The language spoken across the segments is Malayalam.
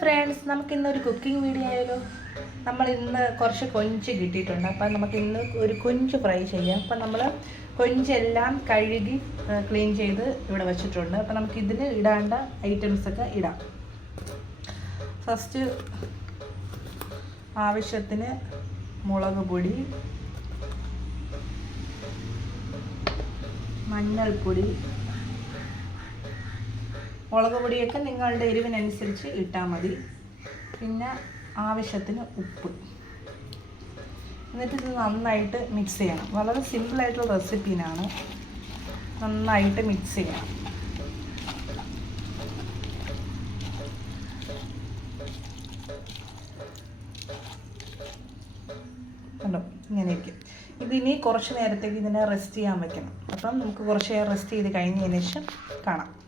ഫ്രണ്ട്സ് നമുക്ക് ഇന്നൊരു കുക്കിംഗ് വീഡിയോ ആയാലോ? നമ്മൾ ഇന്ന് കുറച്ച് കൊഞ്ച് കിട്ടിയിട്ടുണ്ട്. അപ്പം നമുക്ക് ഇന്ന് ഒരു കൊഞ്ച് ഫ്രൈ ചെയ്യാം. അപ്പം നമ്മൾ കൊഞ്ചെല്ലാം കഴുകി ക്ലീൻ ചെയ്ത് ഇവിടെ വെച്ചിട്ടുണ്ട്. അപ്പം നമുക്ക് ഇതിന് ഇടാണ്ട ഐറ്റംസൊക്കെ ഇടാം. ഫസ്റ്റ് ആവശ്യത്തിന് മുളക് പൊടി മഞ്ഞൾപ്പൊടി മുളക് പൊടിയൊക്കെ നിങ്ങളുടെ എരിവിനനുസരിച്ച് ഇട്ടാൽ മതി. പിന്നെ ആവശ്യത്തിന് ഉപ്പ്. എന്നിട്ട് ഇത് നന്നായിട്ട് മിക്സ് ചെയ്യണം. വളരെ സിമ്പിളായിട്ടുള്ള റെസിപ്പീനാണ് നന്നായിട്ട് മിക്സ് ചെയ്യണം. കണ്ടോ? ഇങ്ങനെ ഇതിനി കുറച്ച് നേരത്തേക്ക് ഇതിനെ റെസ്റ്റ് ചെയ്യാൻ വെക്കണം. അപ്പം നമുക്ക് കുറച്ച് റെസ്റ്റ് ചെയ്ത് കഴിഞ്ഞതിന് ശേഷം കാണാം.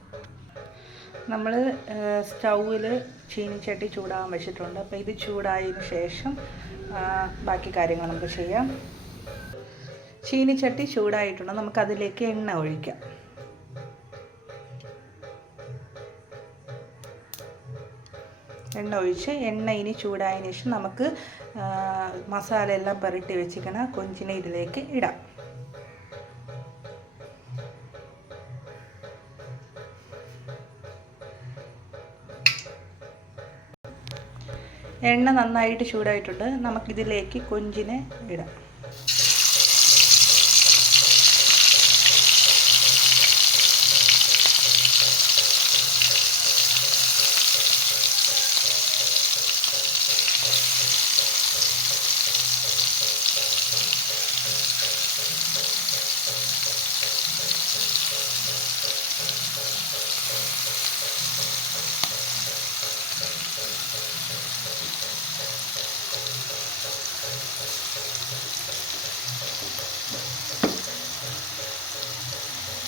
നമ്മൾ സ്റ്റൗവിൽ ചീനിച്ചട്ടി ചൂടാകാൻ വെച്ചിട്ടുണ്ട്. അപ്പോൾ ഇത് ചൂടായതിന് ശേഷം ബാക്കി കാര്യങ്ങൾ നമുക്ക് ചെയ്യാം. ചീനിച്ചട്ടി ചൂടായിട്ടുണ്ട്. നമുക്കതിലേക്ക് എണ്ണ ഒഴിക്കാം. എണ്ണ ഒഴിച്ച് എണ്ണ ഇനി ചൂടായതിനു ശേഷം നമുക്ക് മസാല എല്ലാം പുരട്ടി വെച്ചിരിക്കണം കൊഞ്ചിനെ ഇതിലേക്ക് ഇടാം. എണ്ണ നന്നായിട്ട് ചൂടായിട്ടുണ്ട്. നമുക്കിതിലേക്ക് കൊഞ്ചിനെ ഇടാം.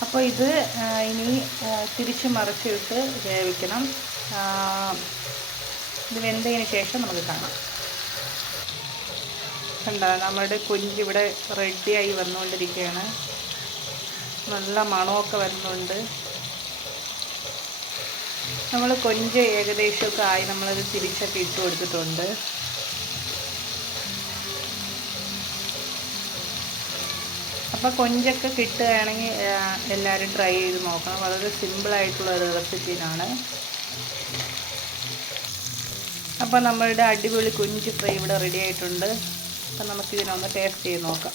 അപ്പോൾ ഇത് ഇനി തിരിച്ച് മറിച്ചിട്ട് വേവിക്കണം. ഇത് വെന്തതിന് ശേഷം നമുക്ക് കാണാം. കണ്ട നമ്മുടെ കൊഞ്ച് ഇവിടെ റെഡിയായി വന്നുകൊണ്ടിരിക്കുകയാണ്. നല്ല മണമൊക്കെ വരുന്നുണ്ട്. നമ്മൾ കൊഞ്ച് ഏകദേശമൊക്കെ ആയി നമ്മളത് തിരിച്ചൊക്കെ ഇട്ട് കൊടുത്തിട്ടുണ്ട്. അപ്പോൾ കൊഞ്ചൊക്കെ കിട്ടുകയാണെങ്കിൽ എല്ലാവരും ട്രൈ ചെയ്ത് നോക്കണം. വളരെ സിമ്പിളായിട്ടുള്ള ഒരു റെസിപ്പിനാണ് അപ്പോൾ നമ്മളുടെ അടിപൊളി കൊഞ്ച് ഫ്രൈ ഇവിടെ റെഡി ആയിട്ടുണ്ട്. അപ്പം നമുക്കിതിനൊന്ന് ടേസ്റ്റ് ചെയ്ത് നോക്കാം.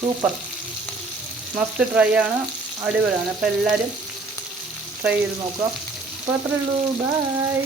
സൂപ്പർ മസ്റ്റ് ട്രൈ ആണ്. അടിപൊളിയാണ്. അപ്പോൾ എല്ലാവരും ട്രൈ ചെയ്ത് നോക്കുക. അപ്പോൾ അത്രയേ ഉള്ളൂ. ബൈ